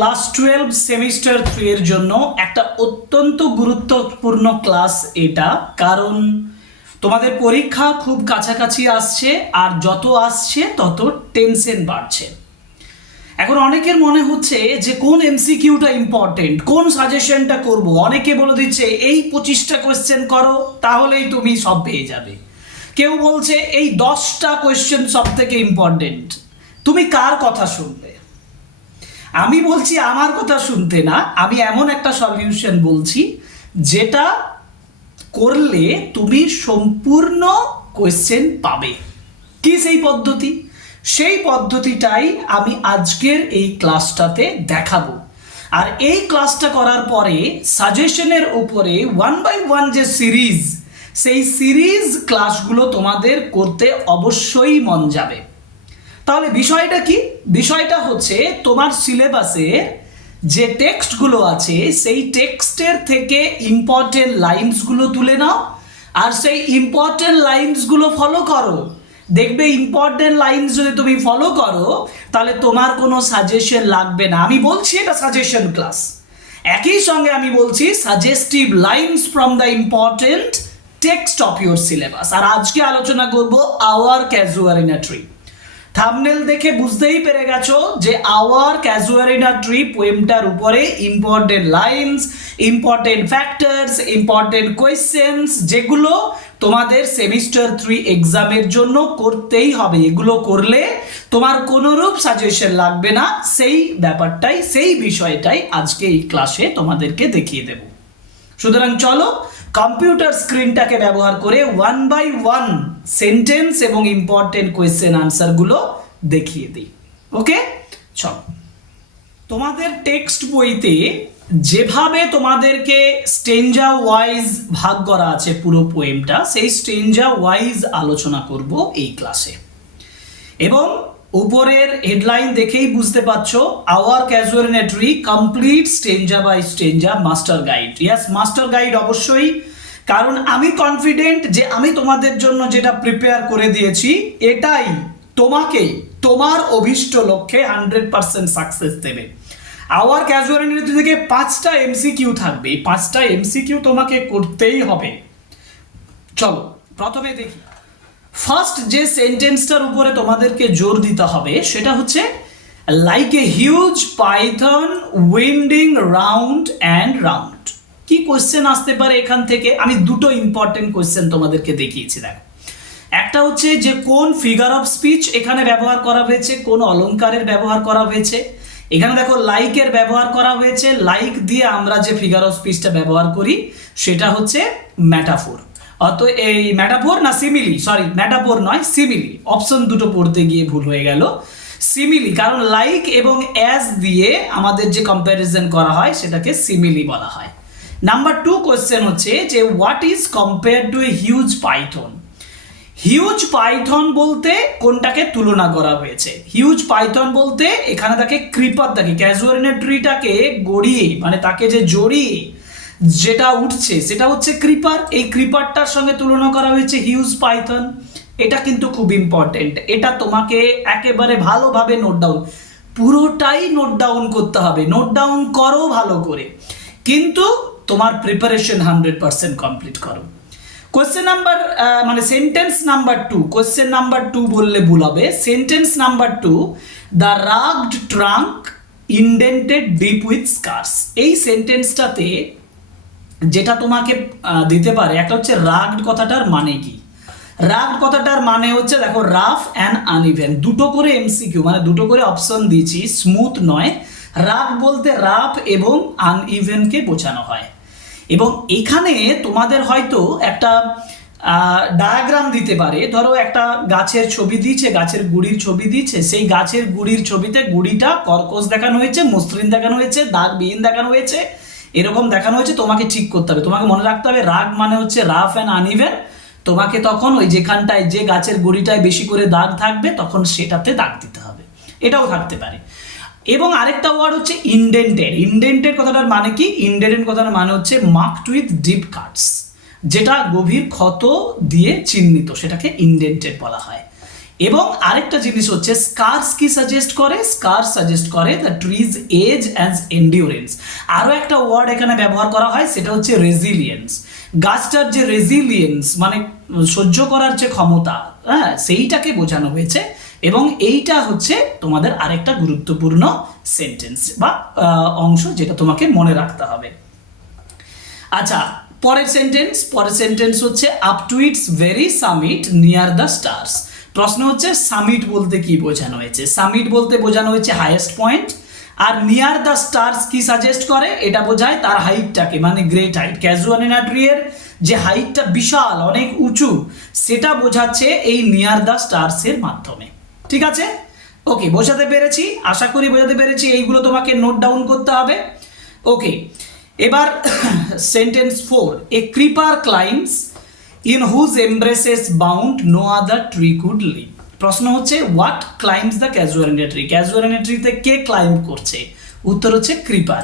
Class 12 semester 3 এর জন্য একটা অত্যন্ত গুরুত্বপূর্ণ ক্লাস এটা, কারণ তোমাদের পরীক্ষা খুব কাছাকাছি আসছে আর যত আসছে তত টেনশন বাড়ছে। এখন অনেকের মনে হচ্ছে যে কোন এমসিকিউটা ইম্পর্টেন্ট, কোন সাজেশনটা করব। অনেকে বলে দিচ্ছে এই 25টা কোয়েশ্চেন করো তাহলেই তুমি সব পেয়ে যাবে। কেউ বলছে এই 10টা কোয়েশ্চেন সব থেকে ইম্পর্টেন্ট। তুমি কার কথা শুনবে? আমি বলছি আমার কথা শুনতে না, আমি এমন একটা সলিউশন বলছি যেটা করলে তুমি সম্পূর্ণ কোয়েশ্চেন পাবে। কি সেই পদ্ধতি? সেই পদ্ধতিটাই আমি আজকের এই ক্লাসটাতে দেখাবো। আর এই ক্লাসটা করার পরে সাজেশনের উপরে 1 by 1 যে সিরিজ, সেই সিরিজ ক্লাসগুলো তোমাদের করতে অবশ্যই মন যাবে। তাহলে বিষয়টা কি? বিষয়টা হচ্ছে তোমার সিলেবাসে যে টেক্সটগুলো আছে সেই টেক্সটের থেকে ইম্পর্টেন্ট লাইনসগুলো তুলে নাও আর সেই ইম্পর্টেন্ট লাইনসগুলো ফলো করো। দেখবে ইম্পর্টেন্ট লাইনস যদি তুমি ফলো করো তাহলে তোমার কোনো সাজেশন লাগবে না। আমি বলছি এটা সাজেশন ক্লাস, একই সঙ্গে আমি বলছি suggestive lines from the important text of your syllabus. আর আজকে আলোচনা করব আওয়ার ক্যাজুয়ালিনা-ট্রি। থাম্বনেল দেখে বুঝতেই পেরে গেছো যে আওয়ার ক্যাজুয়ালিনা-ট্রি পোয়েমটার উপরে important lines, important factors, important questions যেগুলো তোমাদের সেমিস্টার 3 এক্সামের জন্য করতেই হবে। এগুলো করলে তোমার কোনোরূপ সাজেশন লাগবে না। সেই ব্যাপারটাই, সেই বিষয়টাই আজকে এই ক্লাসে তোমাদেরকে দেখিয়ে দেব। সুতরাং চলো কম্পিউটার স্ক্রিনটাকে ব্যবহার করে 1 by 1 সেন্টেন্স এবং ইম্পর্টেন্ট কোয়েশ্চেন আনসারগুলো দেখিয়ে দিই। ওকে, চলো। তোমাদের টেক্সট বইতে যেভাবে তোমাদেরকে স্টেঞ্জা ওয়াইজ ভাগ করা আছে পুরো পোয়েমটা, সেই স্টেঞ্জা ওয়াইজ আলোচনা করব এই ক্লাসে। এবং উপরের হেডলাইন দেখেই বুঝতে পারছো our casuarina tree complete stanza by stanza master guide. Yes, master guide অবশ্যই, কারণ আমি কনফিডেন্ট যে আমি তোমাদের জন্য যেটা প্রিপেয়ার করে দিয়েছি এটাই তোমাকে তোমার অভীষ্ট লক্ষ্যে 100% সাকসেস দেবে। আওয়ার ক্যাজুয়ালিনা থেকে 5টা এমসিকিউ থাকবে, 5টা এমসিকিউ তোমাকে করতেই হবে। চলো প্রথমে দেখি। ফার্স্ট যে সেন্টেন্সটার উপরে তোমাদেরকে জোর দিতে হবে সেটা হচ্ছে like a huge python winding round and round. কি কোয়েশ্চেন আসতে পারে এখান থেকে? আমি দুটো ইম্পর্টেন্ট কোয়েশ্চেন তোমাদেরকে দেখিয়েছি। দেখো, একটা হচ্ছে যে কোন ফিগার অফ স্পিচ এখানে ব্যবহার করা হয়েছে, কোন অলংকারের ব্যবহার করা হয়েছে। এখানে দেখো লাইকের ব্যবহার করা হয়েছে। লাইক দিয়ে আমরা যে ফিগার অফ স্পিচটা ব্যবহার করি সেটা হচ্ছে ম্যাটাফোর। অত এই ম্যাটাফোর না সিমিলি, সরি ম্যাটাফোর নয় সিমিলি, অপশন দুটো পড়তে গিয়ে ভুল হয়ে গেল। সিমিলি, কারণ লাইক এবং অ্যাজ দিয়ে আমাদের যে কম্প্যারিজন করা হয় সেটাকে সিমিলি বলা হয়। নাম্বার 2 কোয়েশ্চেন হচ্ছে যে what is compare two A huge Python. Huge Python বলতে কোনটাকে তুলনা করা হয়েছে? হিউজ পাইথন বলতে এখানে তাকে ক্রিপার, তাকে ক্যাজুয়ালিনা-ট্রিটাকে গড়িয়ে মানে তাকে যে জড়িয়ে যেটা উঠছে সেটা হচ্ছে ক্রিপার। এই ক্রিপারটার সঙ্গে তুলনা করা হয়েছে হিউজ পাইথন। এটা কিন্তু খুব ইম্পর্টেন্ট, এটা তোমাকে একেবারে ভালোভাবে নোট ডাউন, পুরোটাই নোট ডাউন করতে হবে। নোট ডাউন করো ভালো করে, কিন্তু তোমার প্রিপারেশন 100% কমপ্লিট করো। কোয়েশ্চেন নাম্বার মানে সেন্টেন্স নাম্বার 2, কোয়েশ্চেন নাম্বার 2 বললে ভুল হবে। Sentence number 2, the rugged trunk indented deep with স্কার্স। এই সেন্টেন্সটাতে যেটা তোমাকে দিতে পারে, একটা হচ্ছে রাগড কথাটার মানে কি। রাগড কথাটার মানে হচ্ছে দেখো রাফ অ্যান্ড আনইভেন, দুটো করে এমসিকিউ মানে দুটো করে অপশন দিয়েছি, স্মুথ নয়। রাগ বলতে রাফ এবং আনইভেনকে বোঝানো হয়। এবং এখানে তোমাদের হয়তো একটা ডায়াগ্রাম দিতে পারে। ধরো একটা গাছের ছবি দিয়েছে, গাছের গুড়ির ছবি দিয়েছে, সেই গাছের গুড়ির ছবিতে গুড়িটা কর্কশ দেখানো হয়েছে, মসৃণ দেখানো হয়েছে, দাগবিহীন দেখানো হয়েছে, এরকম দেখানো হয়েছে। তোমাকে ঠিক করতে হবে, তোমাকে মনে রাখতে হবে রাগ মানে হচ্ছে রাফ অ্যান্ড আনইভেন। তোমাকে তখন ওই যেখানটায় যে গাছের গুড়িটায় বেশি করে দাগ থাকবে তখন সেটাতে দাগ দিতে হবে। এটাও থাকতে পারে। এবং আরেকটা ওয়ার্ড হচ্ছে ইনডেন্টেড। ইনডেন্টেড কথাটার মানে কি? ইনডেন্টেড কথাটার মানে হচ্ছে মার্কড উইথ ডিপ কাটস, যেটা গভীর ক্ষত দিয়ে চিহ্নিত, সেটাকে ইনডেন্টেড বলা হয়। এবং আরেকটা জিনিস হচ্ছে স্কার্স কি সাজেস্ট করে, স্কার্স সাজেস্ট করে the trees age as endurance. আরও একটা ওয়ার্ড এখানে ব্যবহার করা হয়, সেটা হচ্ছে রেজিলিয়েন্স। গাছটার যে রেজিলিয়েন্স মানে সহ্য করার যে ক্ষমতা, হ্যাঁ, সেইটাকে বোঝানো হয়েছে। এবং এইটা হচ্ছে তোমাদের আরেকটা গুরুত্বপূর্ণ সেন্টেন্স বা অংশ যেটা তোমাকে মনে রাখতে হবে। আচ্ছা, পরের সেন্টেন্স হচ্ছে up to its very summit near the stars. প্রশ্ন হচ্ছে সামিট বলতে কি বোঝানো হয়েছে। সামিট বলতে বোঝানো হয়েছে হাইয়েস্ট পয়েন্ট, আর নিয়ার দ্য স্টার্স কি সাজেস্ট করে, এটা বোঝায় তার হাইটটাকে, মানে গ্রেট হাইট। ক্যাজুয়ালিনা ট্রি এর যে হাইটটা বিশাল অনেক উঁচু, সেটা বোঝাচ্ছে এই নিয়ার দ্য স্টার্স এর মাধ্যমে। ঠিক আছে, ওকে, বোঝাতে পেরেছি, আশা করি বোঝাতে পেরেছি। এইগুলো তোমাকে নোট ডাউন করতে হবে। ওকে, এবার sentence 4, a creeper climbs in whose embraces bound no other tree could live. প্রশ্ন হচ্ছে what climbs the casuarina tree, casuarina ট্রিতে কে ক্লাইম্ব করছে, উত্তর হচ্ছে ক্রিপার।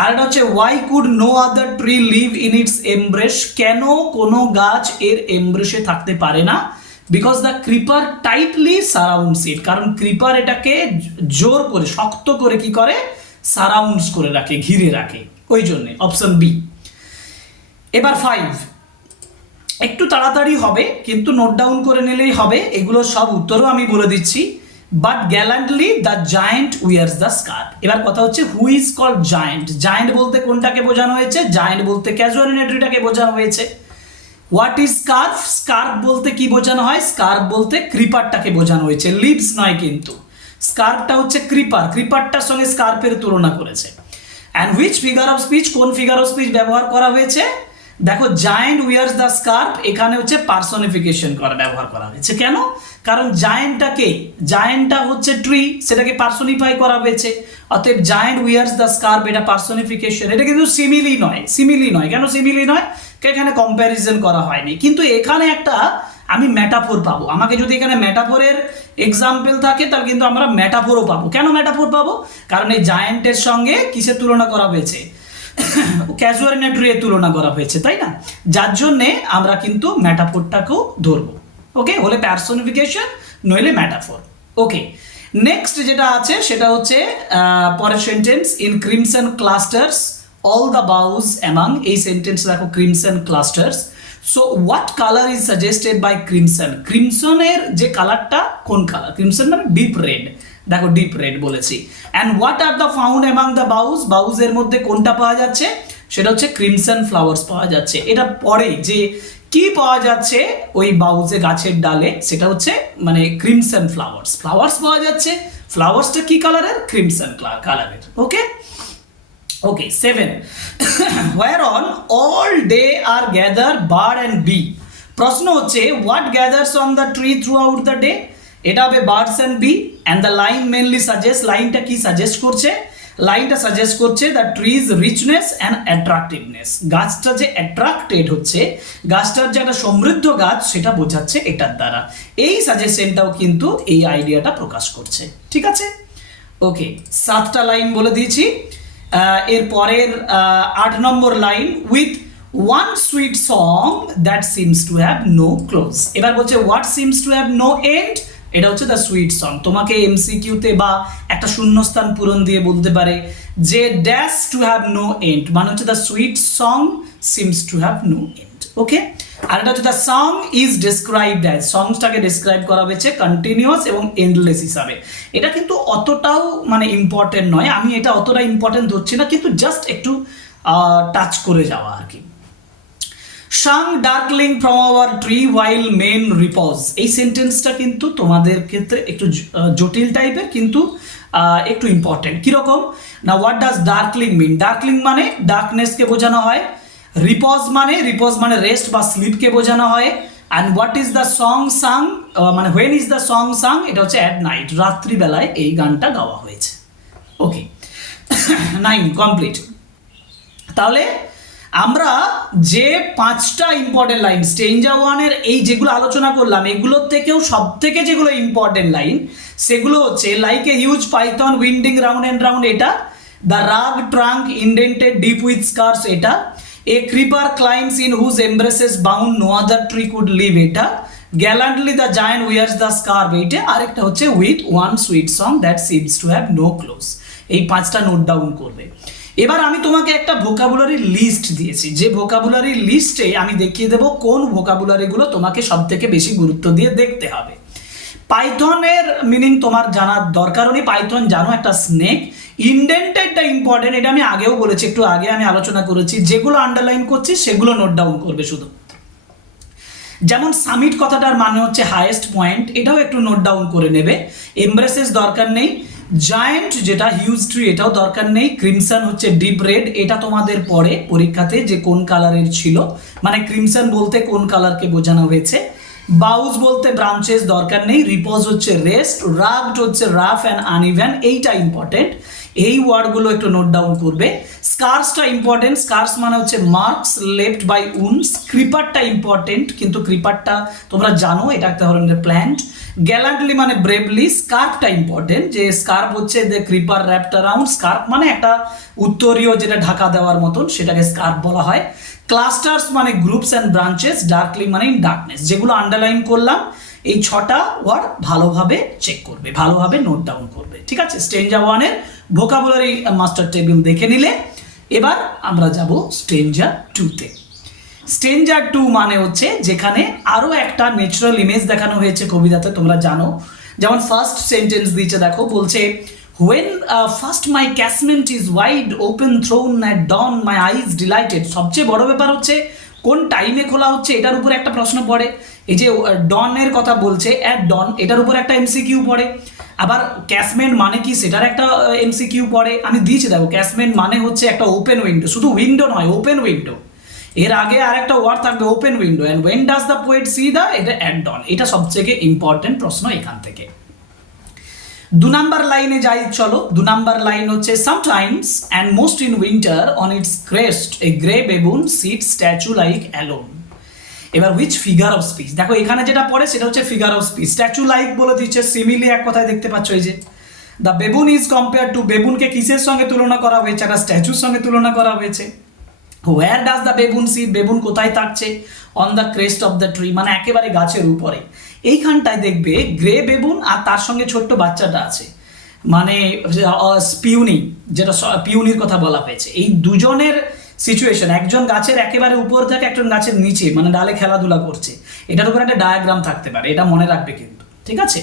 আর এটা হচ্ছে why could no other tree live in its embrace, কেন কোনো গাছ এর এমব্রেসে থাকতে পারে না, because the creeper tightly surrounds it, কারণ ক্রিপার এটাকে জোর করে শক্ত করে কি করে, সারাউন্ডস করে রাখে, ঘিরে রাখে, ওই জন্যে, অপশন বি। এবার 5, একটু তাড়াতাড়ি হবে কিন্তু নোট ডাউন করে নিলেই হবে, এগুলো সব উত্তরও আমি বলে দিচ্ছি। But gallantly the giant wears the scarf. এবার কথা হচ্ছে who is called giant. Giant বলতে কোনটাকে বোঝানো হয়েছে, জায়েন্ট বলতে ক্যাজুয়ালিনা ট্রিটাকে বোঝানো হয়েছে। হোয়াট ইজ স্কার্ফ, স্কার্ফ বলতে কি বোঝানো হয়, স্কার্ফ বলতে ক্রিপারটাকে বোঝানো হয়েছে, লিভস নয় কিন্তু। স্কার্ফটা হচ্ছে ক্রিপার, ক্রিপারটার সঙ্গে স্কার্ফের তুলনা করেছে। And which figure of speech, কোন ফিগার অফ স্পিচ ব্যবহার করা হয়েছে, দেখো জায়েন্ট উইয়ার্স দ্য স্কার্ফ, এখানে হচ্ছে পার্সনিফিকেশন করা ব্যবহার করা হয়েছে। কেন, কারণ জায়েন্টটা হচ্ছে ট্রি, সেটাকে পার্সনিফাই করা হয়েছে, অতএব জায়েন্ট উইয়ার্স দ্য স্কার্ফ এটা পার্সনিফিকেশন। এটা কিন্তু সিমিলি নয়। কেন সিমিলি নয়, এখানে কম্প্যারিজন করা হয়নি, কিন্তু এখানে একটা আমি ম্যাটাফোর পাবো। আমাকে যদি এখানে ম্যাটাফোরের এক্সাম্পল থাকে তাহলে কিন্তু আমরা ম্যাটাফোরও পাবো। কেন ম্যাটাফোর পাবো, কারণ এই জায়েন্টের সঙ্গে কিসের তুলনা করা হয়েছে, ক্যাজুয়ালিনা ট্রি এর তুলনা করা হয়েছে, তাই না, যার জন্যে আমরা কিন্তু ম্যাটাফোরটাকেও ধরবো। ওকে, হলে পার্সনিফিকেশন, নইলে ম্যাটাফোর। ওকে, নেক্সট যেটা আছে সেটা হচ্ছে পরের sentence, in crimson clusters all the boughs among. এই সেন্টেন্স দেখো, crimson clusters. So what colour is suggested by crimson, ক্রিমসনের যে কালারটা কোন কালার, ক্রিমসন মানে ডিপ রেড, দেখো ডিপ রেড বলেছি। And what are the found among the boughs, বাউজের মধ্যে কোনটা পাওয়া যাচ্ছে, সেটা হচ্ছে ক্রিমসন ফ্লাওয়ার্স পাওয়া যাচ্ছে। এটা পরে যে কি পাওয়া যাচ্ছে ওই বাউজে গাছের ডালে, সেটা হচ্ছে মানে ক্রিমসন ফ্লাওয়ার্স পাওয়া যাচ্ছে। ফ্লাওয়ার্সটা কি কালারের, ক্রিমসন কালারের। ওকে, 7, where on all day are gather bird and bee। প্রশ্ন হচ্ছে what gathers on the tree throughout the day, এটা হবে birds and bee. And the line mainly suggest, লাইনটা কি সাজেস্ট করছে, লাইনটা সাজেস্ট করছে the trees richness and attractiveness, গাছটা যে অ্যাট্রাক্টেড হচ্ছে, গাছটার যে একটা সমৃদ্ধ গাছ সেটা বোঝাচ্ছে এটার দ্বারা। এই সাজেশনটাও কিন্তু এই আইডিয়াটা প্রকাশ করছে। ঠিক আছে, ওকে, 7টা লাইন বলে দিয়েছি। এর পরের 8 number line, with one sweet song that seems to have no close. এবার বলছে what seems to have no end, এটা হচ্ছে দ্য সুইট সং। তোমাকে এমসিকিউতে বা একটা শূন্যস্থান পূরণ দিয়ে বলতে পারে যে dash to have no end, মানে হচ্ছে the sweet song seems to have no end. Okay, আর এটা হচ্ছে the song is described as, সংসটাকে ডিসক্রাইব করা হয়েছে কন্টিনিউয়াস এবং এন্ডলেস হিসাবে। এটা কিন্তু অতটাও মানে ইম্পর্টেন্ট নয়, আমি এটা অতটা ইম্পর্টেন্ট ধরছি না, কিন্তু জাস্ট একটু টাচ করে যাওয়া আর কি। Sang darkling from our tree while men repose, এই সেন্টেন্সটা কিন্তু তোমাদের ক্ষেত্রে একটু জটিল টাইপের, কিন্তু একটু ইম্পর্টেন্ট। কীরকম না, হোয়াট ডাজ ডার্কলিং মিন, ডার্কলিং মানে ডার্কনেসকে বোঝানো হয়, রিপোজ মানে রেস্ট বা স্লিপকে বোঝানো হয়। And what is the song sung, মানে when is the song sung, এটা হচ্ছে অ্যাট নাইট, রাত্রিবেলায় এই গানটা গাওয়া হয়েছে। Okay, 9 complete. তাহলে আমরা যে 5টা ইম্পর্টেন্ট লাইন স্টেঞ্জা 1-এর এই যেগুলো আলোচনা করলাম, এগুলোর থেকেও সব থেকে যেগুলো ইম্পর্টেন্ট লাইন সেগুলো হচ্ছে like a huge python winding round and round, এটা the rugged trunk indented deep with scars, এটা a creeper climbs in whose embraces bound no other tree could live, এটা gallantly the giant wears the scarf, এইটা। আরেকটা হচ্ছে with one sweet song that seems to have no close. এই 5টা note down করবে। এবার আমি তোমাকে একটা ভোকাবুলারি লিস্ট দিয়েছি, যে ভোকাবুলারি লিস্টে আমি দেখিয়ে দেবো কোন ভোকাবুলারিগুলো তোমাকে সব থেকে বেশি গুরুত্ব দিয়ে দেখতে হবে। পাইথনের মিনিং তোমার জানার দরকারও নেই, পাইথন জানো একটা স্নেক। ইন্ডেন্টেডটা ইম্পর্টেন্ট, এটা আমি আগেও বলেছি, একটু আগে আমি আলোচনা করেছি। যেগুলো আন্ডারলাইন করছি সেগুলো নোট ডাউন করবে শুধু। যেমন সামিট কথাটার মানে হচ্ছে হাইয়েস্ট পয়েন্ট, এটাও একটু নোট ডাউন করে নেবে। এমব্রেসেস দরকার নেই। জায়ান্ট যেটা হিউজ ট্রি, এটাও দরকার নেই। ক্রিমসন হচ্ছে ডিপ রেড, এটা তোমাদের পড়ে পরীক্ষাতে যে কোন কালারের ছিল, মানে ক্রিমসন বলতে কোন কালারকে বোঝানো হয়েছে। বাউজ বলতে ব্রাঞ্চেস, দরকার নেই। রিপোজ হচ্ছে রেস্ট। রাগড হচ্ছে রাফ অ্যান্ড আনইভেন, এইটা ইম্পর্টেন্ট। এই ওয়ার্ডগুলো একটু নোট ডাউন করবে। স্কার্সটা ইম্পর্টেন্ট, স্কার্স মানে হচ্ছে মার্কস লেফট বাই উন্স। ক্রিপারটা ইম্পর্টেন্ট, কিন্তু ক্রিপারটা তোমরা জানো এটা একটা ধরনের প্ল্যান্ট। গ্যালান্টলি মানে ব্রেভলি। স্কার্ফটা ইম্পর্টেন্ট, যে স্কার্ফ হচ্ছে the creeper wrapped around. Scarf মানে একটা উত্তরীয় যেটা ঢাকা দেওয়ার মতন, সেটাকে স্কার্ফ বলা হয়। ক্লাস্টার্স মানে গ্রুপস অ্যান্ড ব্রাঞ্চেস। ডার্কলি মানে ইন ডার্কনেস। যেগুলো আন্ডারলাইন করলাম এই 6টা ওয়ার্ড ভালোভাবে চেক করবে, ভালোভাবে নোট ডাউন করবে, ঠিক আছে। স্টেঞ্জা 1-এর ভোকাবুলারি মাস্টার টেবিল দেখে নিলে। এবার আমরা যাব স্টেঞ্জা 2-তে। স্টেঞ্জা 2 মানে হচ্ছে যেখানে আরো একটা ন্যাচারাল ইমেজ দেখানো হয়েছে কবিতাতে, তোমরা জানো। যেমন ফার্স্ট সেন্টেন্স দিয়েছে, দেখো বলছে when first my casement is wide open thrown at dawn my eyes delighted। সবচেয়ে বড় ব্যাপার হচ্ছে কোন টাইমে খোলা হচ্ছে, এটার উপর একটা প্রশ্ন পড়ে। এই যে ডনের কথা বলছে, অ্যাট ডন, এটার উপর একটা এমসিকিউ পড়ে। আবার ক্যাসমেন্ট মানে কি, সেটার একটা এমসিকিউ পড়ে। আমি দিয়েছি, দেখো ক্যাসমেন্ট মানে হচ্ছে একটা ওপেন উইন্ডো, শুধু উইন্ডো নয়, ওপেন উইন্ডো। এর আগে আর একটা ওয়ার্ড থাকবে open window. And when does the poet see the, এটা অ্যাট ডন। এটা সবথেকে ইম্পর্টেন্ট প্রশ্ন এখান থেকে। 2 নাম্বার লাইনে যাই, চলো। 2 নাম্বার লাইন হচ্ছে sometimes and most in winter on its crest a grey baboon sit statue like alone. এবার হুইচ ফিগার অফ স্পিচ, দেখো এখানে যেটা পড়ে সেটা হচ্ছে figure of speech. Statue like বলে দিচ্ছে, সিমিলি এক কথায় দেখতে পাচ্ছ। এই যে the baboon is compare to, বেবুনকে কিসের সঙ্গে তুলনা করা হয়েছে, একটা স্ট্যাচুর সঙ্গে তুলনা করা হয়েছে। Where does the baboon sit, baboon কোথায় থাকছে, on the crest of the tree, মানে একেবারে গাছের উপরে। এইখানটায় দেখবে গ্রে বেবুন আর তার সঙ্গে ছোট্ট বাচ্চাটা আছে, মানে পিউনি, যেটা পিউনির কথা বলা হয়েছে। এই দুজনের সিচুয়েশন, একজন গাছের একেবারে উপর থেকে একজন গাছের নিচে, মানে ডালে খেলাধুলা করছে। এটার উপর একটা ডায়াগ্রাম থাকতে পারে, এটা মনে রাখবে কিন্তু, ঠিক আছে।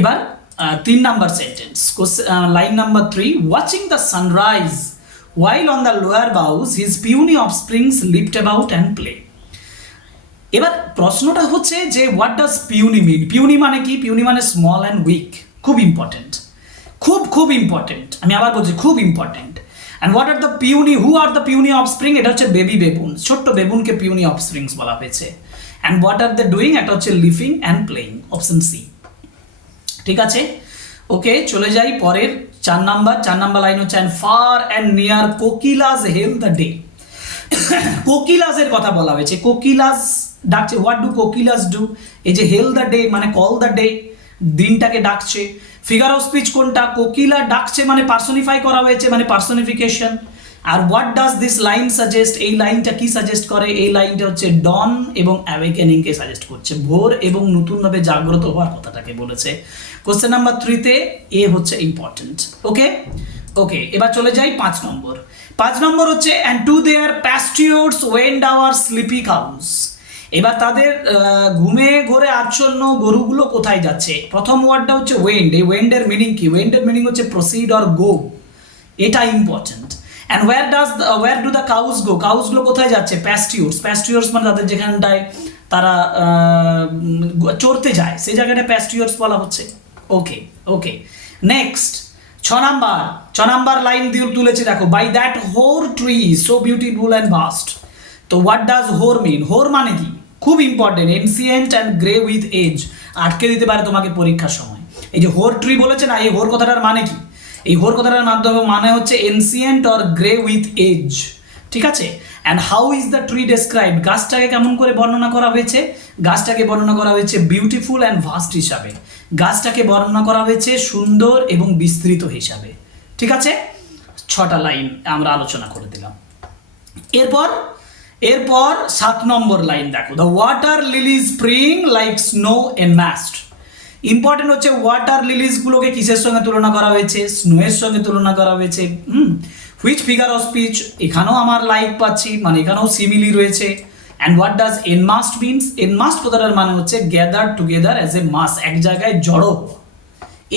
এবার 3 number sentence, line number 3, watching the sunrise while on the lower boughs his puny offsprings leaped about and play। এবার প্রশ্নটা হচ্ছে যে হোয়াট ডাজ পিউনি মিন। পিউনি মানে কি, পিউনি মানে স্মল অ্যান্ড উইক। খুব ইম্পর্টেন্ট, খুব ইম্পর্টেন্ট, আমি আবার বলছি খুব important. And what are the puny, who are the puny offspring, এটা হচ্ছে বেবি বেবুন, ছোট্ট বেবুনকে পিউনি অফস্প্রিংস বলা হয়েছে। And what are the doing, এটা হচ্ছে living and playing, option C, ঠিক আছে। ওকে, চলে যাই পরের 4 নাম্বার লাইন হচ্ছে and far and near kokilas hail the day. কোকিলাসের কথা বলা হয়েছে, কোকিলাস ডাকছে। হোয়াট ডু কোকিলাস ডু, এই যে হেল দ্য ডে মানে কল দ্য ডে, দিনটাকে ডাকছে। ফিগার অফ স্পিচ কোনটা, কোকিলা ডাকছে মানে পার্সোনিফাই করা হয়েছে, মানে পার্সোনিফিকেশন। আর what does this line suggest, এই লাইনটা কি সাজেস্ট করে, এই লাইনটা হচ্ছে ডন এবং অ্যাওয়েকেনিংকে সাজেস্ট করছে, ভোর এবং নতুনভাবে জাগ্রত হওয়ার কথাটাকে বলেছে। কোশ্চেন নাম্বার 3-তে এ হচ্ছে ইম্পর্টেন্ট। ওকে, এবার চলে যাই 5 নম্বর। 5 নম্বর হচ্ছে and to their pastures wend our sleepy cows. এবার তাদের ঘুমে ঘোরে আচ্ছন্ন গরুগুলো কোথায় যাচ্ছে। প্রথম ওয়ার্ডটা হচ্ছে ওয়েন্ড। এই ওয়েন্ডের মিনিং কি, ওয়েন্ডের মিনিং হচ্ছে প্রসিড অর গো, এটা important. And where do the cows go, কাউসগুলো কোথায় যাচ্ছে, প্যাস্টিওরস মানে তাদের যেখানটায় তারা চড়তে যায়, সেই জায়গাটা প্যাস্টিওরস বলা হচ্ছে। ওকে, নেক্সট 6 নাম্বার লাইন দিয়ে তুলেছি, দেখো by that hoar tree so beautiful and vast. তো what does hoar mean, hoar মানে কি, খুব important, ancient and grey with age, আটকে দিতে পারে তোমাকে পরীক্ষার সময়। এই যে হোর ট্রি বলেছে না, এই হোর কথাটার মানে কি, এই হোর কথাটার মাধ্যমে মানে হচ্ছে ancient or grey with age, ঠিক আছে। And how is the tree describe, গাছটাকে কেমন করে বর্ণনা করা হয়েছে, গাছটাকে বর্ণনা করা হয়েছে বিউটিফুল অ্যান্ড ভাস্ট হিসাবে, গাছটাকে বর্ণনা করা হয়েছে সুন্দর এবং বিস্তৃত হিসাবে, ঠিক আছে। 6টা লাইন আমরা আলোচনা করে দিলাম। এরপর এরপর 7 নম্বর লাইন দেখো, the water lilies spring like snow enmassed. Important হচ্ছে ওয়াটার লিলিজগুলোকে কিসের সঙ্গে তুলনা করা হয়েছে? স্নোয়ের সঙ্গে তুলনা করা হয়েছে। হুইচ ফিগার অফ স্পিচ, এখানেও আমার লাইক পাচ্ছি, মানে এখানেও সিমিলি রয়েছে। And what does enmassed means? Enmassed কথাটার মানে হচ্ছে gather together as a mass, এক জায়গায় জড়ো হওয়া।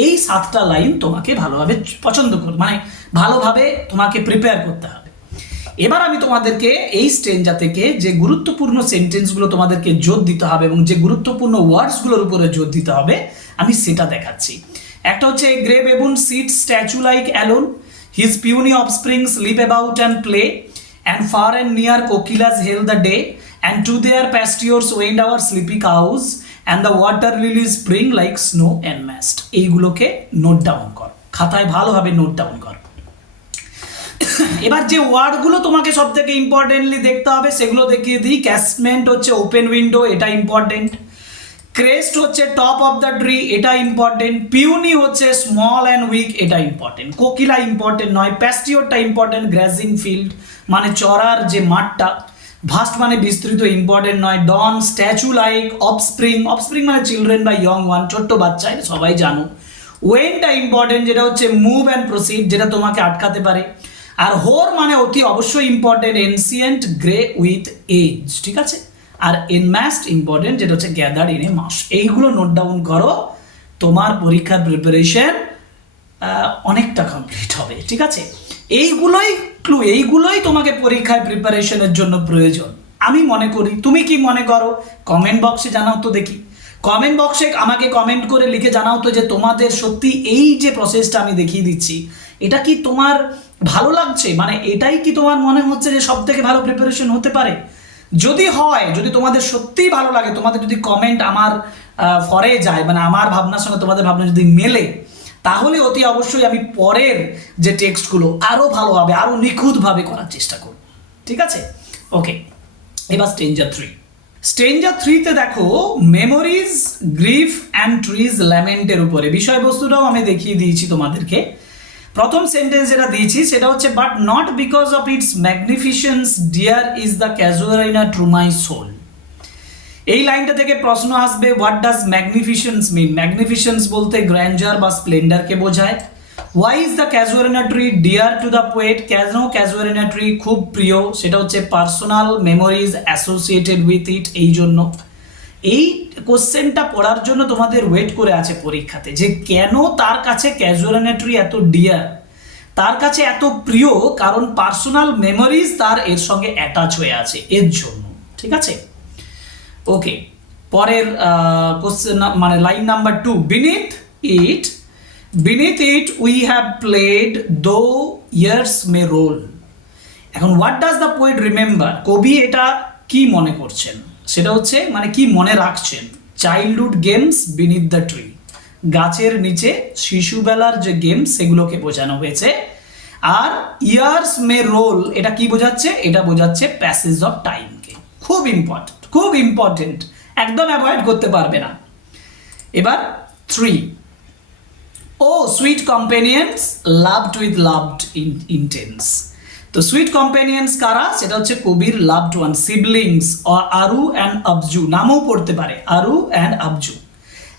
এই 7টা লাইন তোমাকে ভালোভাবে পছন্দ কর, মানে ভালোভাবে তোমাকে প্রিপেয়ার করতে হবে। এবার আমি তোমাদেরকে এই স্টেঞ্জা থেকে যে গুরুত্বপূর্ণ সেন্টেন্সগুলো তোমাদেরকে জোর দিতে হবে এবং যে গুরুত্বপূর্ণ ওয়ার্ডসগুলোর উপরে জোর দিতে হবে আমি সেটা দেখাচ্ছি। একটা হচ্ছে grey baboon sit statue like alone, his puny offspring sleep about and play, and far and near kokilas hail the day, and to their pastures wend our sleepy cows, and the water lilies spring like snow enmassed. এইগুলোকে note down কর, খাতায় ভালোভাবে note down কর। এবার যে ওয়ার্ডগুলো তোমাকে সব থেকে ইম্পর্টেন্টলি দেখতে হবে সেগুলো দেখিয়ে দিই। ক্যাসমেন্ট হচ্ছে ওপেন উইন্ডো, এটা ইম্পর্টেন্ট। ক্রেস্ট হচ্ছে টপ অফ দ্য ট্রি, এটা ইম্পর্টেন্ট। পিউনি হচ্ছে স্মল অ্যান্ড উইক, এটা ইম্পর্টেন্ট। কোকিলা ইম্পর্টেন্ট নয়। প্যাস্টিওরটা ইম্পর্টেন্ট, গ্রাজিং ফিল্ড মানে চড়ার যে মাঠটা। ভাস্ট মানে বিস্তৃত, ইম্পর্টেন্ট নয়। ডন, স্ট্যাচু লাইক, অফস্প্রিং, অফস্প্রিং মানে চিলড্রেন বা ইয়ং ওয়ান, ছোট্ট বাচ্চা, এটা সবাই জানো। ওয়েনটা ইম্পর্টেন্ট, যেটা হচ্ছে মুভ অ্যান্ড প্রসিড, যেটা তোমাকে আটকাতে পারে। আর হোর মানে অতি অবশ্যই important, ancient, grey with age, ঠিক আছে। আর এনম্যাস্ট ইম্পর্টেন্ট, যেটা হচ্ছে গ্যাদার্ড ইন এ মাস। এইগুলো নোট ডাউন করো, তোমার পরীক্ষার প্রিপারেশন অনেকটা কমপ্লিট হবে, ঠিক আছে। এইগুলোই তোমাকে পরীক্ষায় প্রিপারেশনের জন্য প্রয়োজন আমি মনে করি। তুমি কি মনে করো? কমেন্ট বক্সে জানাও তো দেখি। কমেন্ট বক্সে আমাকে কমেন্ট করে লিখে জানাও তো যে তোমাদের সত্যি এই যে প্রসেসটা আমি দেখিয়ে দিচ্ছি এটা কি তোমার ভালো লাগছে, মানে এটাই কি তোমার মনে হচ্ছে যে সব থেকে ভালো প্রিপারেশন হতে পারে? যদি হয়, যদি তোমাদের সত্যিই ভালো লাগে, তোমাদের যদি কমেন্ট আমার ফরে যায়, মানে আমার ভাবনার সঙ্গে তোমাদের ভাবনা যদি মেলে, তাহলে অতি অবশ্যই আমি পরের যে টেক্সটগুলো আরও ভালোভাবে আরও নিখুঁতভাবে করার চেষ্টা করব, ঠিক আছে। ওকে, এবার স্ট্রেঞ্জার 3তে দেখো মেমোরিজ, গ্রিফ অ্যান্ড ট্রিজ ল্যামেন্টের উপরে বিষয়বস্তুটাও আমি দেখিয়ে দিয়েছি তোমাদেরকে। প্রথম সেন্টেন্স যেটা দিয়েছি সেটা হচ্ছে but not because of its magnificence dear is the casuarina to my soul. এই লাইনটা থেকে প্রশ্ন আসবে, হোয়াট ডাজ ম্যাগনিফিসেন্স মিন? ম্যাগনিফিসেন্স বলতে গ্র্যান্ডার বা স্প্লেন্ডারকে বোঝায়। Why is the casuarina tree dear to the poet? কেন ক্যাজুয়ারিনা ট্রি খুব প্রিয়? সেটা হচ্ছে personal memories associated with it. এই জন্য এই কোশ্চেনটা পড়ার জন্য তোমাদের ওয়েট করে আছে পরীক্ষাতে, যে কেন তার কাছে ক্যাজুয়ারিনা ট্রি এত ডিয়ার, তার কাছে এত প্রিয়, কারণ পার্সোনাল মেমোরিজ তার এর সঙ্গে অ্যাটাচ হয়ে আছে, এর জন্য, ঠিক আছে। ওকে, পরের কোশ্চেন মানে line number 2, beneath it we have played though years may roll। এখন what does the poet remember? কবি এটা কি মনে করছেন সেটা হচ্ছে মানে কি মনে রাখছেন। Childhood games beneath the tree, গাছের নিচে শিশুবেলার যে গেমস সেগুলোকে বোঝানো হয়েছে। আর ইয়ার্স মে রোল এটা কি বোঝাচ্ছে? এটা বোঝাচ্ছে প্যাসেজ অফ টাইমকে। খুব ইম্পর্টেন্ট, একদম অ্যাভয়েড করতে পারবে না। এবার 3, O sweet companions loved with loved intense. তো সুইট কম্পেনিয়ন্স কারা? সেটা হচ্ছে কবির loved one, siblings, Aru and Abju, নামও পড়তে পারে, Aru and Abju.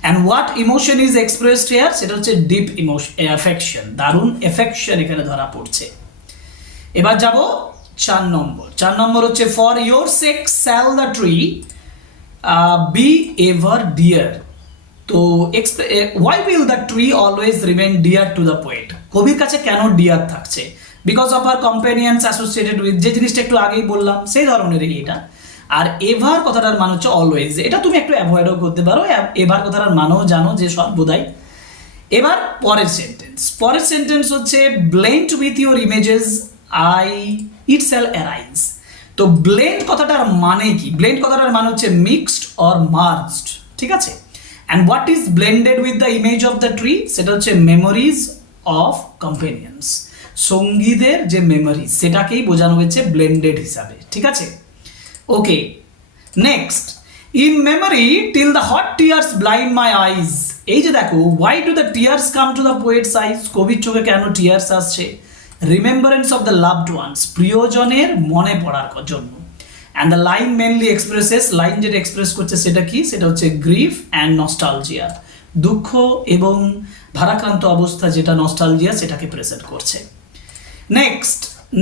And what emotion is expressed here? সেটা হচ্ছে ডিপ ইমোশন, অ্যাফেকশন, দারুণ এফেকশন এখানে ধরা পড়ছে। এবার যাব 4 নম্বর হচ্ছে for your sake shall the tree be ever dear. তো why will the tree always remain dear to the poet? কবির কাছে কেন ডিয়ার থাকছে? Because of our companions associated with, যে জিনিসটা একটু আগেই বললাম সেই ধরনেরই এটা। আর এভার কথাটার মান হচ্ছে অলওয়েজ, এটা তুমি একটু অ্যাভয়েডও করতে পারো, এভার কথাটার মানও জানো যে সর্বদাই। এবার পরের সেন্টেন্স হচ্ছে blend with your images I eat shall arise. তো ব্লেন্ড কথাটার মানে কি? ব্লেন্ড কথাটার মানে হচ্ছে মিক্সড অর মার্জড, ঠিক আছে। And what is blended with the image of the tree? সেটা হচ্ছে মেমোরিজ অফ কম্পেনিয়ন্স, সঙ্গীদের যে মেমোরি সেটাকেই বোঝানো হয়েছে ব্লেন্ডেড হিসাবে, ঠিক আছে। Okay, next, in memory till the hot tears blind my eyes. এই যে দেখো, why do the tears come to the poet's eyes? কবির চোখে কেন টিয়ার্স আসছে? Remembrance of the loved ones, প্রিয়জনের মনে পড়ার জন্য। And the line mainly expresses, line যেটা এক্সপ্রেস করছে সেটা কি, সেটা হচ্ছে গ্রিফ অ্যান্ড নস্টালজিয়া, দুঃখ এবং ভারাক্রান্ত অবস্থা যেটা নস্টালজিয়া সেটাকে প্রেজেন্ট করছে।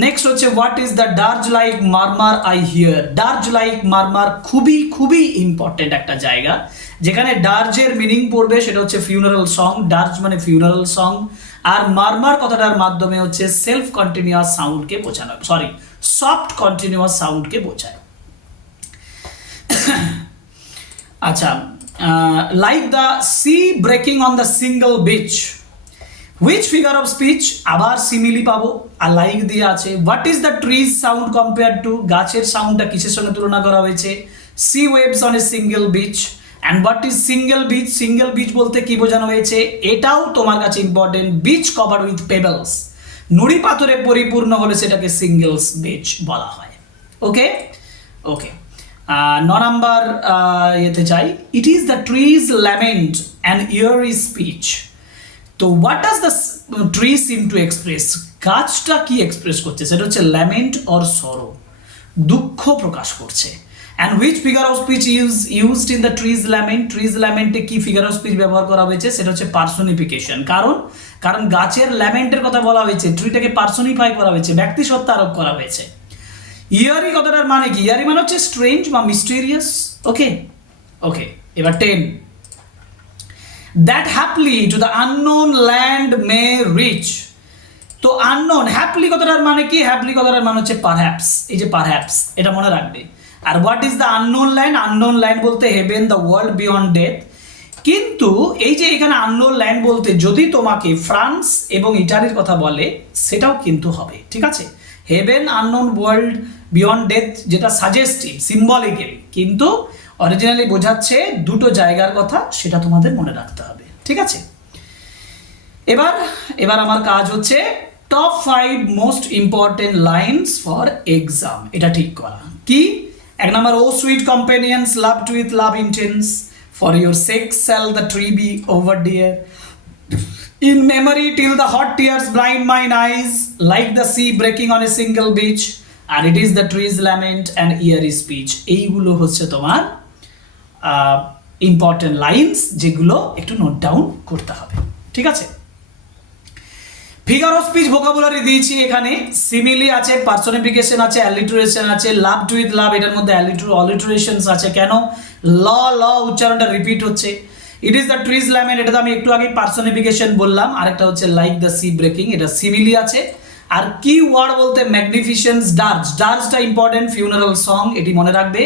নেক্সট হচ্ছে what is the dirge like murmur I hear. Dirge like murmur খুবই খুবই ইম্পর্টেন্ট একটা জায়গা, যেখানে ডার্জের মিনিং পড়বে সেটা হচ্ছে ফিউনারাল সং, ডার্জ মানে ফিউনারাল সং, আর মারমার কথাটার মাধ্যমে হচ্ছে সেলফ কন্টিনিউয়াস সাউন্ডকে বোঝানো, সরি সফট কন্টিনিউয়াস সাউন্ডকে বোঝায়। আচ্ছা, like the sea breaking on the single beach, which figure of speech, আবার সিমিলি পাবো আর লাইক দিয়ে আছে। What is the tree's sound compared to, গাছের সাউন্ডটা কিসের সঙ্গে তুলনা করা হয়েছে, sea waves on a single beach. And what is single beach, single beach বলতে কি বোঝানো হয়েছে, এটাও তোমার কাছে important, beach cover with pebbles, নুড়ি পাথরে পরিপূর্ণ হলে সেটাকে সিঙ্গেলস বিচ বলা হয়। ওকে ওকে, 9 নাম্বার ইয়েতে চাই, it is the tree's lament and eerie speech. তো what does the tree seem to express, গাছটা কি এক্সপ্রেস করছে, সেটা হচ্ছে ল্যামেন্ট অর সরো, দুঃখ প্রকাশ করছে। And which figure of speech used in the tree's lament, tree's ল্যামেন্টে কি ফিগার অফ স্পিচ ব্যবহার করা হয়েছে, সেটা হচ্ছে পার্সোনিফিকেশন। কারণ গাছের ল্যামেন্টের কথা বলা হয়েছে, ট্রিটাকে পার্সোনিফাই করা হয়েছে, ব্যক্তি সত্তা আরোপ করা হয়েছে। ইয়ারি কথাটার মানে কি, ইয়ারি মানে হচ্ছে স্ট্রেঞ্জ বা মিস্টেরিয়াস। ওকে ওকে, এবার 10, that haply to the unknown land may reach. তো আননোন, হ্যাপলি কথাটার মানে কি, হ্যাপলি কথাটার মানে হচ্ছে পারহ্যাপস, এই যে পারহ্যাপস এটা মনে রাখবে। আর what is the unknown land, unknown land বলতে heaven, the world beyond death. কিন্তু এই যে এখানে আননোন ল্যান্ড বলতে যদি তোমাকে ফ্রান্স এবং ইটালির কথা বলে সেটাও কিন্তু হবে, ঠিক আছে। Heaven, unknown, world beyond death যেটা সাজেস্টিভ সিম্বলিক্যালি, কিন্তু অরিজিনালি বোঝাচ্ছে দুটো জায়গার কথা, সেটা তোমাদের মনে রাখতে হবে, ঠিক আছে। এবার আমার কাজ হচ্ছে top 5 most important lines for exam, এটা ঠিক করা। কি, 1 number, O sweet companions loved with love intense, for your sake shall the tree be over dear, in memory till the hot tears blind mine eyes, like the sea breaking on a single beach, আর it is the tree's lament and eerie speech. এইগুলো হচ্ছে তোমার important lines, যেগুলো একটু note down করতে হবে, ঠিক আছে। ফিগার অফ স্পিচ ভোকাবুলারি দিয়েছি এখানে, সিমিলি আছে, পার্সোনিফিকেশন আছে, অ্যালিটারেশন আছে, লাভ টু উইথ লাভ, এটার মধ্যে অলিটারেশনস আছে। কেন, ল উচ্চারণটা রিপিট হচ্ছে। It is the tree's lament, এটা তো আমি একটু আগে পার্সোনিফিকেশন বললাম। আরেকটা হচ্ছে লাইক দ্য সি ব্রেকিং, এটা সিমিলি আছে। আর কি ওয়ার্ড বলতে ম্যাগনিফিসেন্স, ডার্জটা ইম্পর্টেন্ট, ফিউনারাল সং, এটি মনে রাখবে।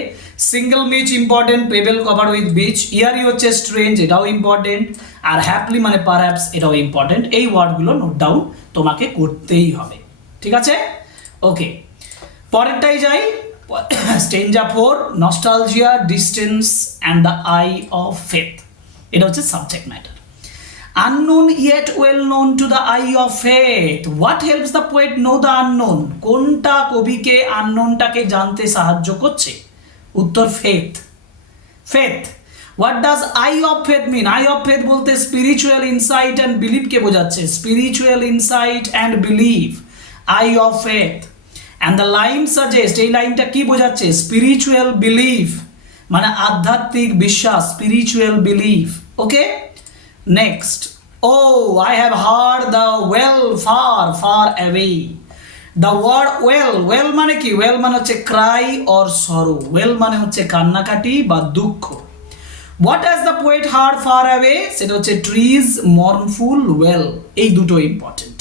Shingle beach important, pebble cover with beach. Eerie হচ্ছে স্ট্রেঞ্জ, এটাও ইম্পর্টেন্ট। আর হ্যাপলি মানে পারহ্যাপস, এটাও ইম্পর্টেন্ট। এই ওয়ার্ডগুলো নোট ডাউন তোমাকে করতেই হবে, ঠিক আছে। ওকে, পরেরটাই যাই। Stanza 4, nostalgia, distance and the I of faith, এটা হচ্ছে subject matter. unknown yet well known to the eye of faith, what helps the poet know the unknown, কোনটা কবিকে আননোনটাকে জানতে সাহায্য করছে, উত্তর faith. what does eye of faith mean, eye of faith বলতে spiritual insight and belief কে বোঝাচ্ছে, spiritual insight and believe, eye of faith। and the line suggest, এই লাইনটা কি বোঝাচ্ছে, স্পিরিচুয়াল বিলিফ মানে আধ্যাত্মিক বিশ্বাস, spiritual belief. Okay, next, oh I have heard the well far away, the word well মানে কি, well মানে হচ্ছে cry or sorrow, well মানে হচ্ছে কান্নাকাটি বা দুঃখ। what has the poet heard far away, সেটা হচ্ছে trees mournful well, এই দুটো ইম্পর্টেন্ট।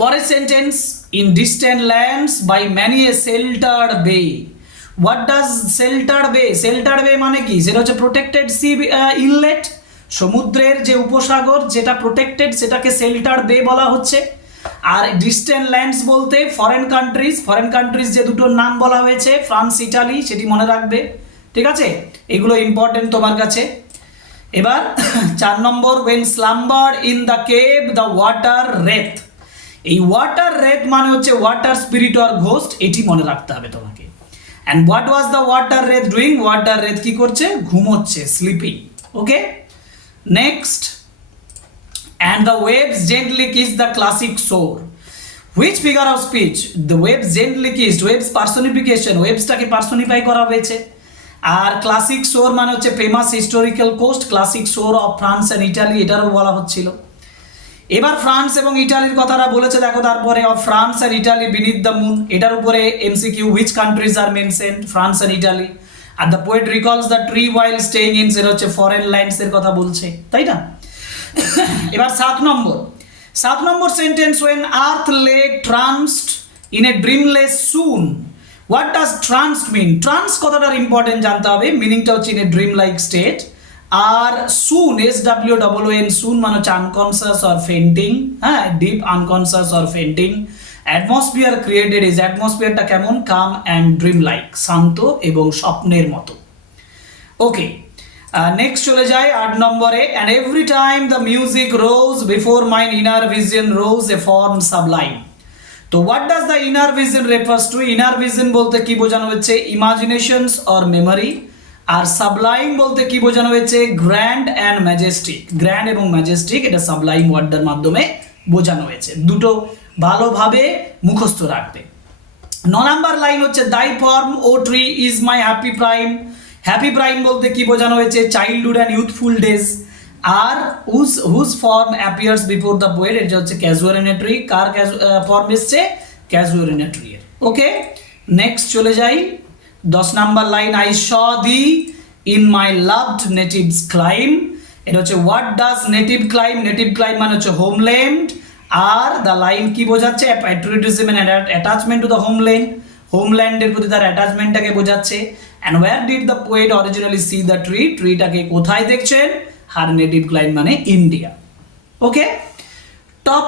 পরের sentence, in distant lands by many a sheltered bay, what does sheltered bay মানে কি, সেটা হচ্ছে protected sea inlet, সমুদ্রের যে উপসাগর যেটা প্রোটেক্টেড সেটাকে শেল্টার বে বলা হচ্ছে। আর ডিস্টেন্ট ল্যান্ডস বলতে ফরেন কান্ট্রিজ যে দুটোর নাম বলা হয়েছে, ফ্রান্স, ইটালি, সেটি মনে রাখবে, ঠিক আছে। এগুলো ইম্পর্টেন্ট তোমার কাছে। এবার 4 নম্বর, when slumbered in the cave the water wraith, এই ওয়াটার রেথ মানে হচ্ছে ওয়াটার স্পিরিট অর ঘোস্ট, এটি মনে রাখতে হবে তোমাকে। And what was the water wraith doing, water wraith কি করছে, ঘুমোচ্ছে, sleeping. Okay, next, and the waves gently kiss the classic shore, which figure of speech the waves gently kissed, waves personification, ওয়েবসটাকে personify করা হয়েছে। আর classic shore মানে হচ্ছে famous historical coast, classic shore of France and Italy, এটারও বলা হচ্ছিল। এবার ফ্রান্স এবং ইটালির কথাটা বলেছে দেখো, তারপরে of France and Italy beneath the moon, এটার উপরে MCQ, which countries are mentioned, France and Italy. আর the poet recalls the tree while staying in, সেটা হচ্ছে ফরেন ল্যান্ডস এর কথা বলছে, তাই না? এবার 7 নম্বর sentence, when earth lay tranced in a dreamless swoon, what does tranced mean? Trance কথাটার ইম্পর্টেন্ট জানতে হবে, মিনিংটা হচ্ছে in a dream like state. আর সুন, SWOON, সুন মানে হচ্ছে আনকনসিয়াস অর ফেন্টিং, হ্যাঁ, deep unconscious or fainting. Atmosphere created is, অ্যাটমসফিয়ারটা কেমন? কাম অ্যান্ড ড্রিম লাইক, শান্ত এবং স্বপ্নের মতো। ওকে, নেক্সট চলে যায় 8 নম্বরে, and every time the music rose before mine inner vision rose A form sublime. তো what does the inner vision refers to? Inner vision বলতে কি বোঝানো হচ্ছে? Imaginations or memory. আর সাবলাইম বলতে কি বোঝানো হয়েছে? Grand and majestic. গ্র্যান্ড এবং ম্যাজেস্টিক এটা সাবলাইম ওয়ার্ডের মাধ্যমে বোঝানো হয়েছে। দুটো ভালোভাবে মুখস্থ রাখবে। 9 নম্বর লাইন হচ্ছে, thy form O tree is my happy prime. Happy prime বলতে কি বোঝানো হয়েছে? Childhood and youthful days. আর whose form appears before the poet, এটা হচ্ছে ক্যাজুয়ারিনেটরি। কার ফর্ম এসছে? ক্যাজুয়ারিনেটরি এর। ওকে, নেক্সট চলে যাই 10 number line, I saw thee in my loved natives clime. এটা হচ্ছে what does native clime? Native clime মানে হচ্ছে হোমল্যান্ড। আর দ্য লাইন কি বোঝাচ্ছে? Patriotism and attachment to the homeland, হোমল্যান্ডের প্রতি তার অ্যাটাচমেন্টটাকে বোঝাচ্ছে। And where did the poet originally see the tree, ট্রিটাকে কোথায় দেখছেন? হার নেটিভ ক্লাইম মানে India. Okay, top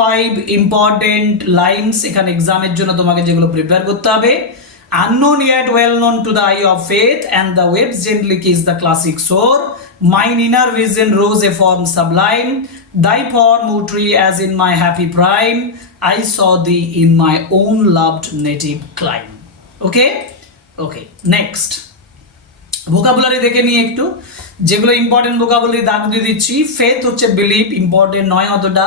five important lines এখানে এক্সামের জন্য তোমাকে যেগুলো প্রিপেয়ার করতে হবে। unknown yet well known to the eye of faith, and the waves gently kiss the classic shore. Mine inner vision rose a form sublime. Thy form, O tree, as in my happy prime. I saw thee in my own loved native clime. Okay? Okay. Next. Vocabulary দেখে নিয়ে একটু, যেগুলো important vocabulary দাগ দিয়ে দিচ্ছি। Faith হচ্ছে believe, important নয় অতটা।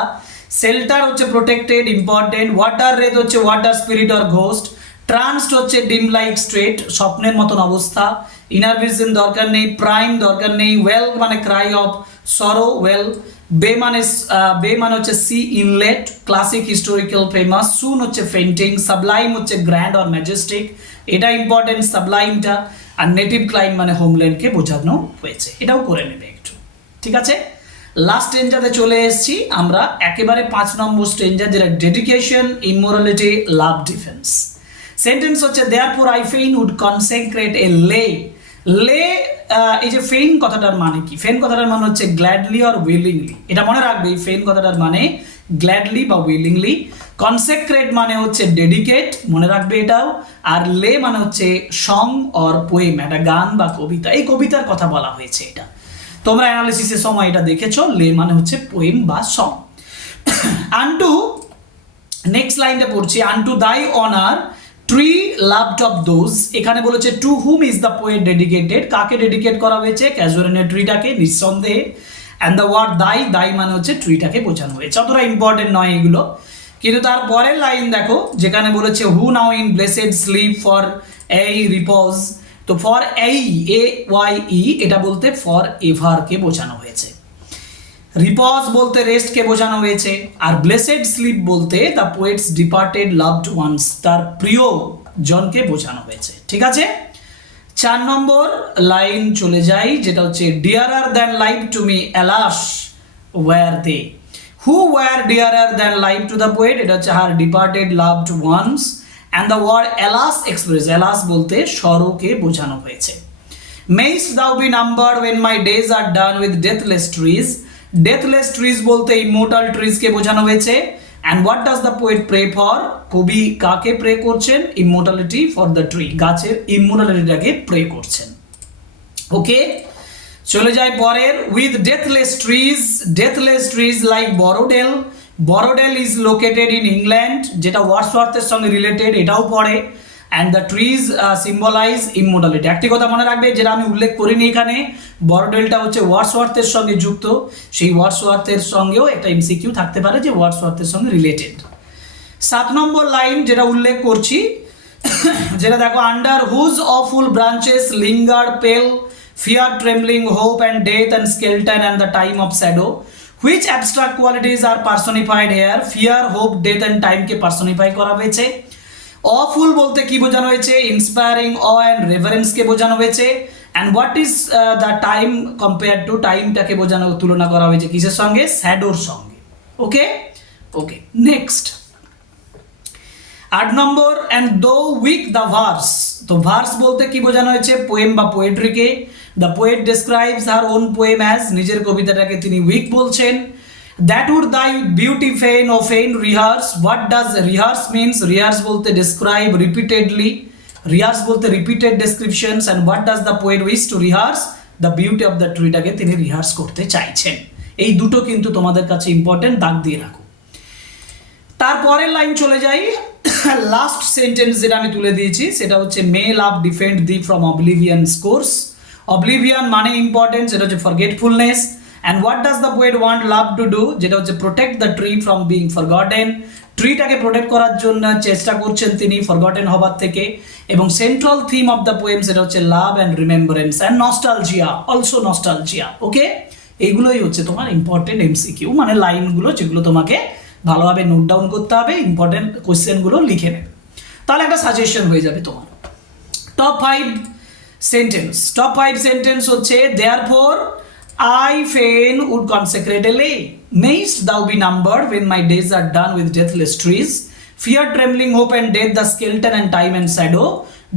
শেল্টার হচ্ছে প্রোটেক্টেড, ইম্পর্টেন্ট। ওয়াটার রেথ হচ্ছে ওয়াটার স্পিরিট অর ঘোস্ট। ট্রান্সড হচ্ছে ডিম লাইক স্ট্রেট, স্বপ্নের মতন অবস্থা। ইনার ভিজন দরকার নেই, প্রাইম দরকার নেই। ওয়েল মানে Cry of sorrow, well. Bay মানে হচ্ছে sea inlet, classic historical famous. Swoon হচ্ছে ফেন্টিং। সাবলাইম হচ্ছে গ্র্যান্ড অর ম্যাজেস্টিক, এটা ইম্পর্টেন্ট সাবলাইমটা। আর নেটিভ ক্লাইম মানে হোমল্যান্ডকে বোঝানো হয়েছে, এটাও করে নেবে একটু, ঠিক আছে? লাস্ট স্টেঞ্জারে চলে এসেছি আমরা, একেবারে 5 নম্বর স্টেঞ্জার, যেটা ডেডিকেশন, ইমোরালিটি, লাভ, ডিফেন্স। সেন্টেন্স হচ্ছে, দেয়ারফর আই ফেইন উড কনসেক্রেট এ লে। লে, এই যে ফেইন কথাটার মানে কি? ফেইন কথাটার মানে হচ্ছে গ্ল্যাডলি অর উইলিংলি, এটা মনে রাখবে। ফেইন কথাটার মানে গ্ল্যাডলি বা উইলিংলি। কনসেক্রেট মানে হচ্ছে ডেডিকেট, মনে রাখবে এটাও। আর লে মানে হচ্ছে সং অর পোয়েম, একটা গান বা কবিতা। এই কবিতার কথা বলা হয়েছে এটা, তোমরা অ্যানালিসিসের সময় এটা দেখেছো। লে মানে হচ্ছে পোয়েম বা সং। আনটু, নেক্সট লাইনটা পড়ছি, unto thy honour tree loved of those. এখানে বলেছে to whom is the poet dedicated, কাকে ডেডিকেট করা হয়েছে? ক্যাজুয়ারিনের ট্রিটাকে, নিঃসন্দেহে। অ্যান্ড দ্য ওয়ার্ড দাই, দাই মানে হচ্ছে ট্রিটাকে বোঝানো হয়েছে। অতটা ইম্পর্টেন্ট নয় এগুলো, কিন্তু তার পরের লাইন দেখো, যেখানে বলেছে who now in blessed sleep for aye repose. তো ফর এই, AYE, এটা বলতে ফর এভারকে বোঝানো হয়েছে। রিপজ বলতে রেস্টকে বোঝানো হয়েছে। আর ব্লেসেড স্লিপ বলতে the poet's departed loved ones, তার প্রিয় জনকে বোঝানো হয়েছে, ঠিক আছে? 4 নম্বর লাইন চলে যাই, যেটা হচ্ছে dearer than life to me alas were they. Who were dearer than life to the poet? এটা হচ্ছে her departed loved ones. And the word alas express, alas বলতে সরোকে বোঝানো হয়েছে। Mayst thou be number when my days are done with deathless trees. Deathless trees বলতে immortal ট্রিজকে বোঝানো হয়েছে। And what does the poet pray for? কবি কাকে প্রে করছেন? ইমোর্টালিটি ফর দ্য ট্রি, গাছের ইমোর্টালিটিটাকে প্রে করছেন। ওকে, চলে যায় পরের, with deathless trees like Borrowdale. Borrowdale is located in England, যেটা ওয়ার্ডসওয়ার্থের সঙ্গে রিলেটেড, এটাও পড়ে। And the trees symbolise immortality. একটি কথা মনে রাখবে, যেটা আমি উল্লেখ করিনি এখানে, বরোডেলটা হচ্ছে ওয়ার্ডসওয়ার্থের সঙ্গে যুক্ত। সেই ওয়ার্ডসওয়ার্থের সঙ্গেও একটা MCQ থাকতে পারে যে ওয়ার্ডসওয়ার্থের সঙ্গে রিলেটেড। 7 নম্বর লাইন যেটা উল্লেখ করছি, যেটা দেখো, under whose awful branches linger pale fear trembling hope and death and skeleton and the time of shadow, which abstract qualities are personified here? Fear, hope, death and টাইমকে personify করা হয়েছে। Awful বলতে কি বোঝানো হয়েছে? ইন্সপায়ারিং, অ অ্যান্ড রেভারেন্সকে বোঝানো হয়েছে। And what is the time compare to? টাইমটাকে বোঝানো, তুলনা করা হয়েছে কিসের সঙ্গে? শ্যাডোর সঙ্গে। Okay okay, next 8 number, and though weak the verse. তো ভার্স বলতে কি বোঝানো হয়েছে? পোয়েম বা পোয়েট্রিকে। The poet describes her own poem as, নিজের কবিতাটাকে তিনি উইক বলছেন। That would thy beauty fain O fain rehearse. What does rehearse means? Rehearse বলতে ডিসক্রাইব রিপিটেডলি, রিহার্স বলতে repeated descriptions. And what does the poet wish to rehearse? The beauty of the ট্রিটাকে তিনি rehearse করতে চাইছেন। এই দুটো কিন্তু তোমাদের কাছে ইম্পর্টেন্ট, দাগ দিয়ে রাখো। তারপরের লাইন চলে যাই, লাস্ট সেন্টেন্স যেটা আমি তুলে দিয়েছি সেটা হচ্ছে, may love defend thee from oblivion scorns. Oblivion মানে ইম্পর্টেন্ট, সেটা হচ্ছে forgetfulness. And what does the poet want love to do? যেটা হচ্ছে protect the tree from being forgotten. ট্রিটাকে প্রোটেক্ট করার জন্য চেষ্টা করছেন তিনি ফরগটেন হবার থেকে। এবং central theme of the poem সেটা হচ্ছে love and remembrance and nostalgia, also nostalgia. Okay, এইগুলোই হচ্ছে তোমার ইম্পর্টেন্ট এমসিকিউ, মানে লাইনগুলো যেগুলো তোমাকে ভালোভাবে নোট ডাউন করতে হবে, ইম্পর্টেন্ট কোয়েশ্চেনগুলো লিখে নেবে, তাহলে একটা সাজেশন হয়ে যাবে তোমার। Top 5 sentence. টপ 5 সেন্টেন্স হচ্ছে, দেয়ারফর আই ফেন উড কনসেক্রেট এ লে, mayst thou be numbered when my days are done with deathless trees, fear trembling hope and death the skeleton and time and shadow,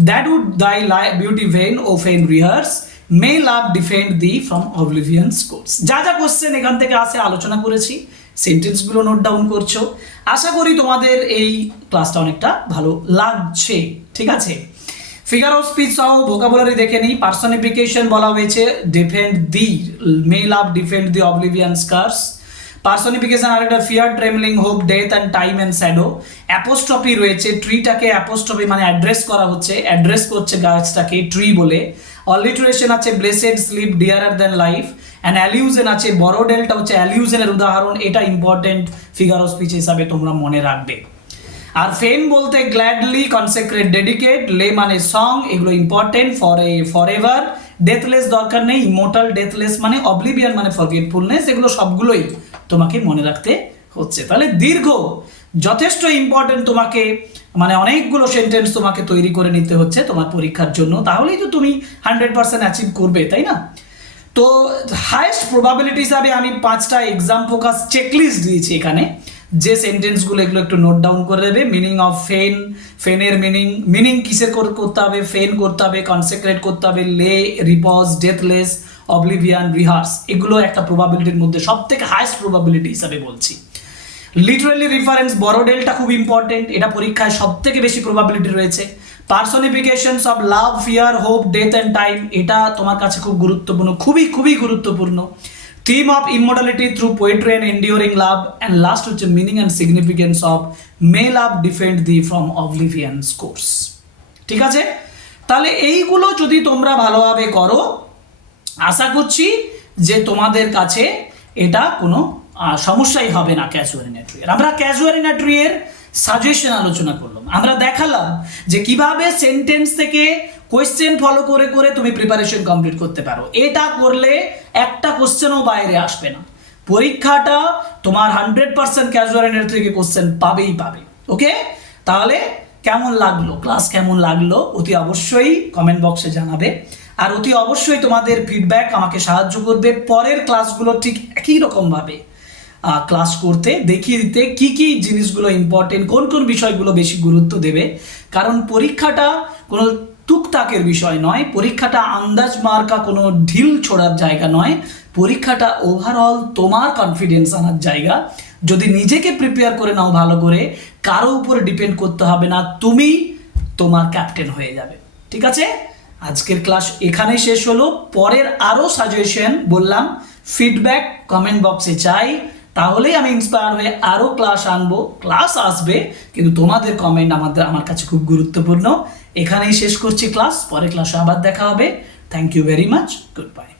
that would thy beauty vain o fain rehearse, may love defend thee from oblivion's course। যা যা question এখান থেকে আসে আলোচনা করেছি, সেন্টেন্সগুলো note down করছো। আশা করি তোমাদের এই ক্লাসটা অনেকটা ভালো লাগছে, ঠিক আছে। ফিগার অফ স্পিচ সহ ভোকাবুলারি দেখে নিই। পার্সনিফিকেশন বলা হয়েছে ডিফেন্ড দি, মে লাভ ডিফেন্ড দি অবলিভিয়ান স্কার্স। পার্সনিফিকেশন আরেকটা, fear trembling hope death and time and shadow. Apostrophe রয়েছে, ট্রিটাকে অ্যাপোস্ট্রফি মানে অ্যাড্রেস করা হচ্ছে, অ্যাড্রেস করছে গাছটাকে ট্রি বলে। অলিটারেশন আছে, blessed sleep dearer than life. And allusion আছে, বড়োডেলটা হচ্ছে অ্যালিউশনের উদাহরণ, এটা ইম্পর্টেন্ট ফিগার অফ স্পিচ হিসাবে তোমরা মনে রাখবে। আর ফেন বলতে গ্ল্যাডলি, কনসেক্রেট, ডেডিকেট, লে মানে সং, এগুলো ইম্পর্টেন্ট। ফর এভার, ডেথলেস দরকার নেই, ইমোর্টাল, ডেথলেস মানে অবলিভিয়ান মানে ফরগেটফুলনেস, এগুলো সবগুলোই তোমাকে মনে রাখতে হচ্ছে। তাহলে দীর্ঘ, যথেষ্ট ইম্পর্টেন্ট, তোমাকে মানে অনেকগুলো সেন্টেন্স তোমাকে তৈরি করে নিতে হচ্ছে তোমার পরীক্ষার জন্য, তাহলেই তো তুমি 100% অ্যাচিভ করবে, তাই না? তো হাইয়েস্ট প্রবাবিলিটি হিসাবে আমি 5টা এক্সাম ফোকাস চেকলিস্ট দিয়েছি এখানে, যে সেন্টেন্সগুলো এগুলো একটু নোট ডাউন করে দেবে। মিনিং অফ ফেন, ফেনের মিনিং কিসের করতে হবে? ফেন করতে হবে, কনসেক্রেট করতে হবে, লে, রিপজ, ডেথলেস, অবলিভিয়ান, রিহার্স, এগুলো একটা প্রবাবিলিটির মধ্যে সব থেকে হাইয়েস্ট প্রবাবিলিটি হিসাবে বলছি। লিটারালি রেফারেন্স, বড়োডেলটা খুব ইম্পর্টেন্ট, এটা পরীক্ষায় সব থেকে বেশি প্রবাবিলিটি রয়েছে। Personifications of love, fear, hope, death and time, এটা তোমার কাছে খুব গুরুত্বপূর্ণ, খুবই খুবই গুরুত্বপূর্ণ। Theme of immortality through poetry and enduring love. And last হচ্ছে meaning and significance of may love defend thee from oblivion course. ঠিক আছে, তাহলে এইগুলো যদি তোমরা ভালোভাবে করো, আশা করছি যে তোমাদের কাছে এটা কোনো সমস্যাই হবে না ক্যাজুয়ালিনা ট্রি এর। আমরা ক্যাজুয়ালিনা ট্রি এর সাজেশন আলোচনা করলাম, আমরা দেখালাম যে কিভাবে সেন্টেন্স থেকে কোয়েশ্চেন ফলো করে করে তুমি প্রিপারেশন কমপ্লিট করতে পারো। এটা করলে একটা কোশ্চেনও বাইরে আসবে না, পরীক্ষাটা তোমার 100% ক্যাজুয়ালিনা থেকে কোশ্চেন পাবেই পাবে। ওকে, তাহলে কেমন লাগলো ক্লাস, কেমন লাগলো অতি অবশ্যই কমেন্ট বক্সে জানাবে। আর অতি অবশ্যই তোমাদের ফিডব্যাক আমাকে সাহায্য করবে পরের ক্লাসগুলো ঠিক একই রকমভাবে ক্লাস করতে, দেখিয়ে দিতে কি কি জিনিসগুলো ইম্পর্টেন্ট, কোন কোন বিষয়গুলো বেশি গুরুত্ব দেবে। কারণ পরীক্ষাটা কোনো টুকটাকের বিষয় নয়, পরীক্ষাটা আন্দাজ মার্কা কোনো ঢিল ছোড়ার জায়গা নয়, পরীক্ষাটা ওভারঅল তোমার কনফিডেন্স আনার জায়গা। যদি নিজেকে প্রিপেয়ার করে নাও ভালো করে, কারো উপরে ডিপেন্ড করতে হবে না, তুমি তোমার ক্যাপ্টেন হয়ে যাবে। ঠিক আছে, আজকের ক্লাস এখানেই শেষ হলো। পরের আরও সাজেশন বললাম, ফিডব্যাক কমেন্ট বক্সে চাই, তাহলেই আমি ইন্সপায়ার হয়ে আরও ক্লাস আনবো। ক্লাস আসবে, কিন্তু তোমাদের কমেন্ট আমার কাছে খুব গুরুত্বপূর্ণ। এখানেই শেষ করছি ক্লাস, পরে ক্লাসে আবার দেখা হবে। Thank you very much, good bye.